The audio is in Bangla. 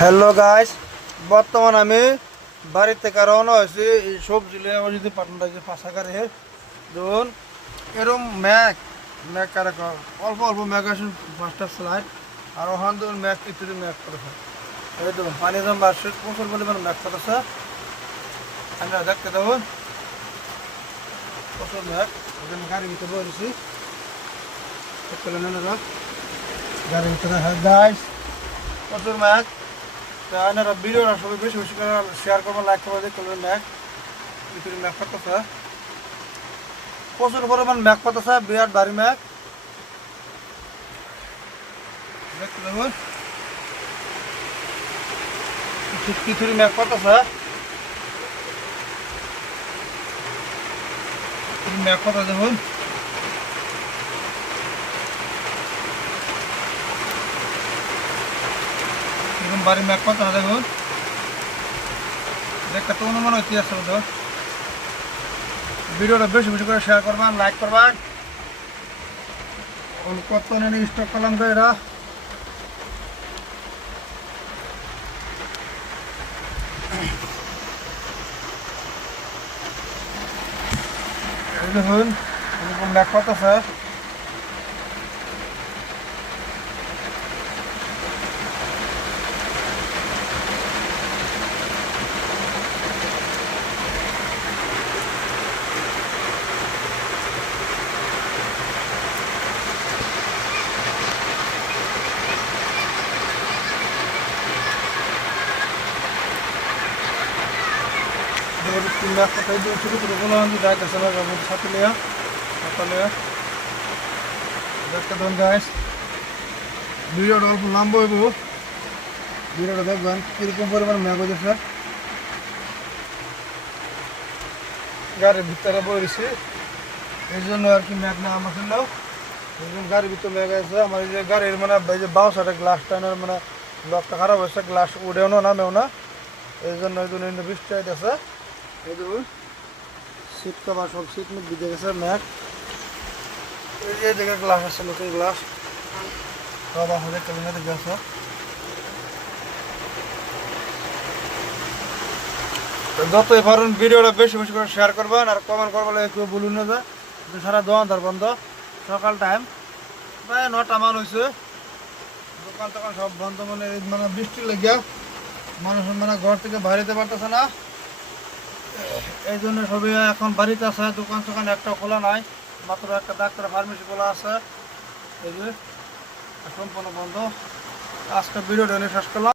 হ্যালো গাইস, বর্তমান আমি বাড়ি থেকে রওনা হয়েছি। এই সবজি লিয়ে আমার যদি পাটনটা যে পাশাকারে ধরুন এরম ম্যাক আর অল্প অল্প ম্যাগ আসে, 5টা স্লাইড আর ওখান ধরুন ম্যাগ কিছু ম্যাগ করেছে। এই ধরুন পানি জমা আসছে, প্রচুর পরিমাণ ম্যাগ করেছে। আমরা দেখতে দেখুন প্রচুর ম্যাগ ওখানে গাড়ির ভিতরে বলেছি, গাড়ির ভিতরে গাইস প্রচুর ম্যাগ। আপনারা ভিডিওটা সবাই বেশি বেশি করে শেয়ার করবেন, লাইক করবেন, দেখবেন ম্যাক ভিতরে ম্যাক করতেছে, প্রচুর পরিমাণ ম্যাক করতেছে, বিরাট ভারী ম্যাক। দেখতে দেখুন কিছুরি ম্যাক করতেছে, ম্যাক করতে দেখুন এরকম বাড়ি ম্যাক করতেছে। দেখুন দেখতে তো অনুমান হইতে আসছে। তো ভিডিওটা বেশি বেশি করে শেয়ার করবেন, লাইক করবেন। কত স্টক করলাম তো এরা দেখুন এরকম ম্যাক করতেছে। ছোটো ছোটো গুলো যাইতেছে না সাথে লিয়া দেখতে দেন গাইস। ভিডিওটা অল্প লম্বা হইব, ভিডিওটা দেখবেন কিরকম পরিমাণ ম্যাগ হয়েছে। গাড়ির ভিতরে বইছি এই জন্য আর কি ম্যাগ না আমার ছিল, গাড়ির ভিতরে ম্যাগ আছে। আমার এই যে গাড়ির মানে এই যে বাউ সাইডে গ্লাস টাইনের মানে লকটা খারাপ হয়েছে, গ্লাস উঠেও না নামেও না, এই জন্য বৃষ্টি আইতেছে। এই দেখুন সিট কভার সব সিট মুখ ভিজে গেছে ম্যাগ। এই দিকে গ্লাস আছে, নতুন গ্লাস সব আছে, ক্যাবিনেটে গেছে। যতই পারেন ভিডিওটা বেশি বেশি করে শেয়ার করবেন আর কমেন্ট করবেন, কেউ বলুন না যে সারা দোকানদার বন্ধ। সকাল টাইম প্রায় 9টা মান হয়েছে, দোকান টোকান সব বন্ধ। মানে বৃষ্টি লেগে মানুষ মানে ঘর থেকে বাইরেতে পারতেছে না, এই জন্য সবাই এখন বাড়িতে আছে। দোকান টোকান একটা খোলা নাই, মাত্র একটা ডাক্তার ফার্মেসি খোলা আছে, এই যে সম্পূর্ণ বন্ধ। আজকে ভিডিওটা শেষ করলাম।